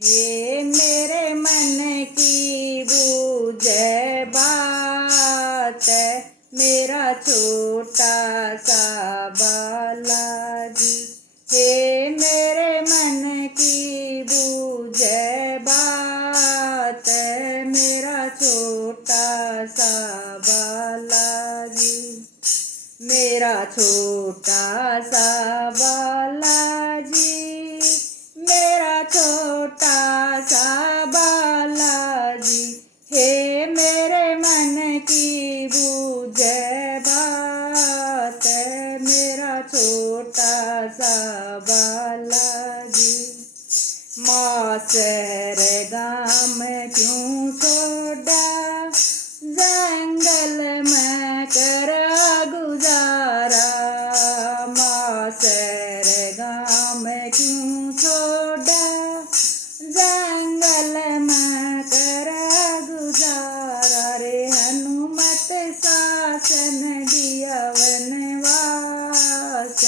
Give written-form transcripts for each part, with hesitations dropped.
हे मेरे मन की बूझे बात, मेरा छोटा सा बालाजी। हे मेरे मन की बूझे बात, मेरा छोटा सा बालाजी। मेरा छोटा सा बालाजी, मेरा छोटा सा बालाजी। हे मेरे मन की बूझे बात, मेरा छोटा सा बालाजी। माँ शहर गाँव क्यों छोड़ा, जंगल में करा गुजारा। माँ शहर गाँव क्यों छोड़ा, जंगल में करा गुजारा। रे हनुमत शासन दिया वनवास,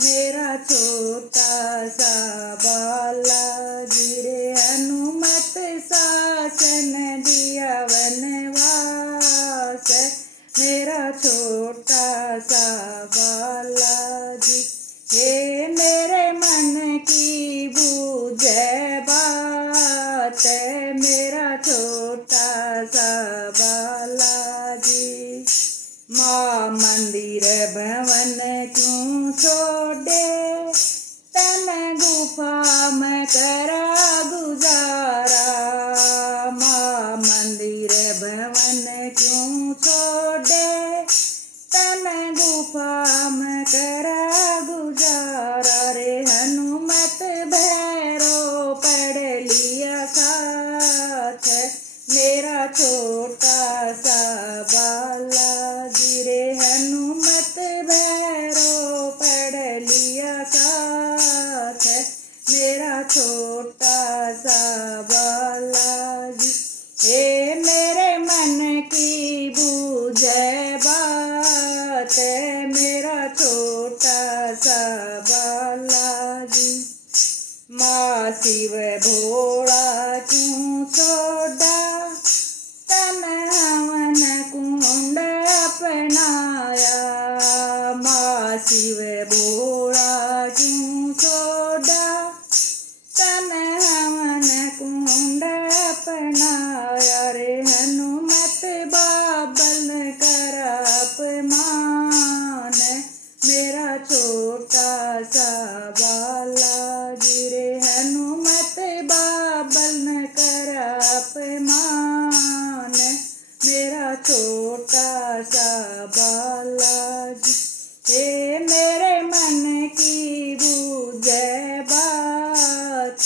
मेरा छोटा सा बालाजी। रे हनुमत शासन दिया वनवास, मेरा छोटा सा बालाजी। हे मेरे मन की बूझे बात, मेरा छोटा सा बालाजी। माँ मंदिर भवन क्यों छोड़े, तन गुफा में करा गुजारा। माँ मंदिर भवन क्यों छोड़े, तन गुफा में करा गुजारा। रे हनुमत भैरो पढ़ लिया साथ, मेरा छोटा सा बालाजी। रे हनुमत भैरो पढ़ लिया साथ, मेरा छोटा सा बालाजी। हे मेरे मन की बूझे बात, मेरा छोटा सा बालाजी। माँ शिव भोला क्यों छोड़ा, तन हवन कुंड अपनाया। माँ शिव भोला क्यों छोड़ा, तन हवन कुंड अपनाया। रे हनुमत बाबल कर अपमान, मेरा छोटा सा बालाजी। रे हनुमत बाबल कर अपमान, मेरा छोटा सा बालाजी। हे मेरे मन की बूझे बात,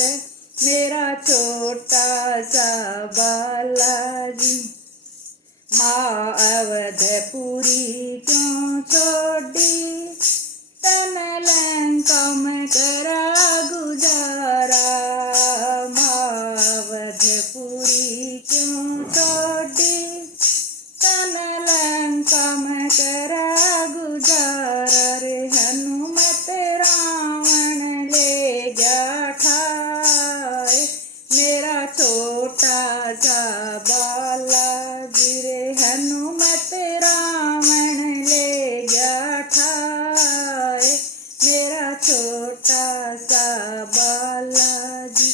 मेरा छोटा सा बालाजी। माँ अवधपुरी क्यों छोड़ी, तन लंका में करा गुजारा। माँ अवधपुरी क्यों छोड़ी, तन लंका में करा गुजारा। रे हनुमत रावण ले गया ठाए, मेरा छोटा सा बालाजी। रे हनुमत रावण ले गया ठाए, मेरा छोटा सा बालाजी।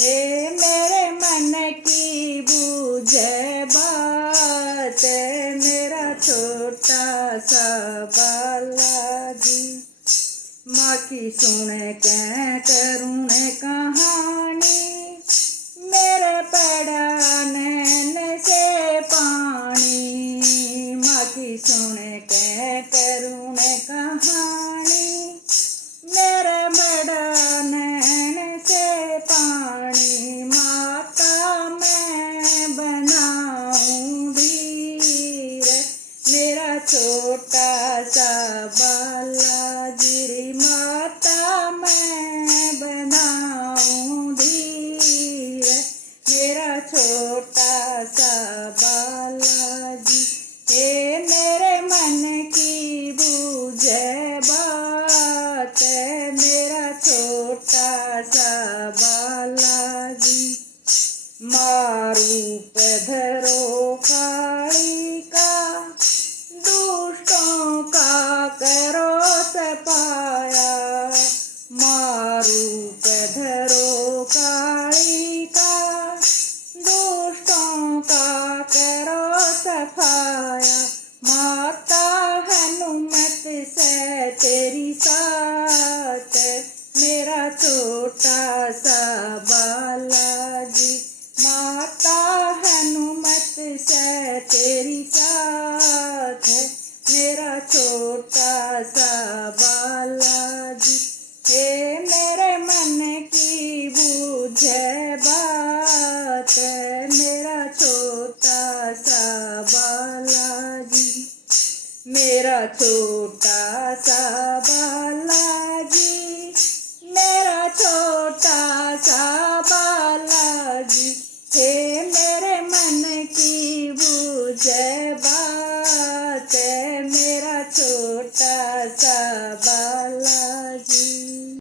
हे मेरे मन की बूझे बात, मेरा छोटा सा बालाजी। माँ की सुन के करुण कहानी, मेरे पड़ा नैन से पानी। माँ की सुन के करुण कहानी, मेरे बड़ा नैन से पानी। माता मैं बनाऊं धीर, मेरा छोटा सा बालाजी। रे माता मैं बनाऊं धीर, मेरा छोटा सा बालाजी। हे मेरे मन की बूझे बात, मेरा छोटा सा बालाजी। मारू पे धरो कालिका, दुष्टों का करो सफाया। मारू पे धरो कालिका, दुष्टों का करो सफाया। माता हनुमत से तेरी साथ, मेरा छोटा सा बालाजी। माता हनुमत से तेरी साथ, मेरा छोटा सा बालाजी। हे मेरे मन की बूझे बात, मेरा छोटा सा बालाजी। मेरा छोटा सा बालाजी, मेरा छोटा सा बालाजी। हे मेरे मन की बूझे बात, मेरा छोटा सा